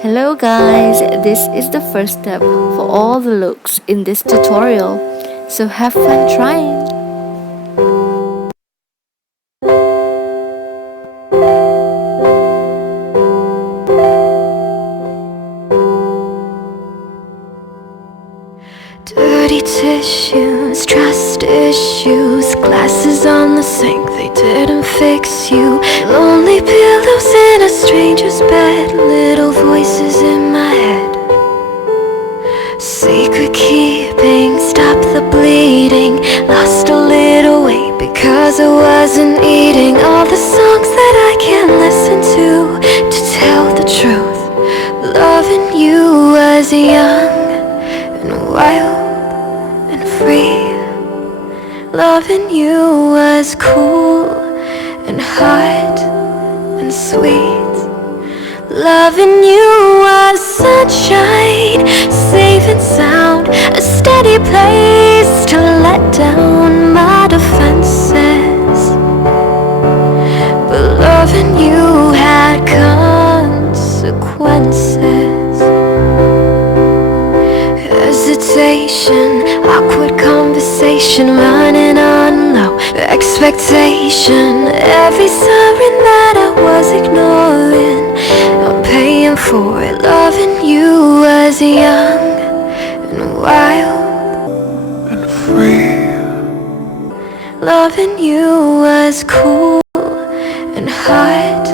Hello guys, this is the first step for all the looks in this tutorial, so have fun trying! Dirty tissues, trust issues, glasses on the sink, they didn't fix you. Lonely pillows in a stranger's bed, little voices in my head. Secret keeping, stop the bleeding, lost a little weight because I wasn't eating. All the songs that I can't listen to tell the truth. Loving you was young and wild and free. Loving you was cool and hot and sweet. Loving you was sunshine, safe and sound, a steady place to let down my defenses. But loving you had consequences. Hesitation, awkward conversation, running on low expectation. Every siren that I was ignoring, I'm paying for it. Loving you was young and wild and free. Loving you was cool and hot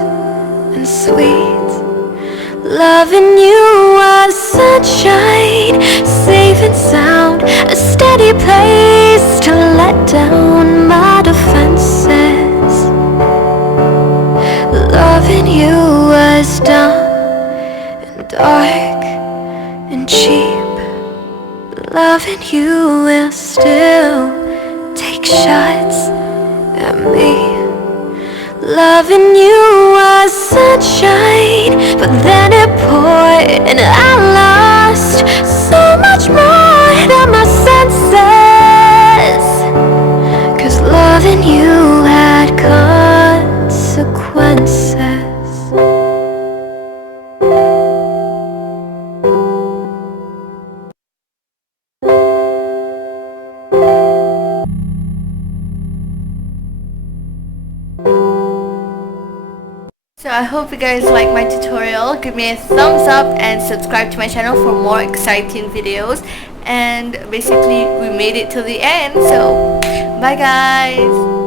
and sweet. Loving you was sunshine, safe and sound, a steady place to let down my defenses. Loving you was dumb and dark and cheap. Loving you will still take shots at me. Loving you was sunshine, but then it poured and I lost so much more than my senses. 'Cause loving you had consequences. So I hope you guys like my tutorial. Give me a thumbs up and subscribe to my channel for more exciting videos. And basically we made it till the end, so bye guys!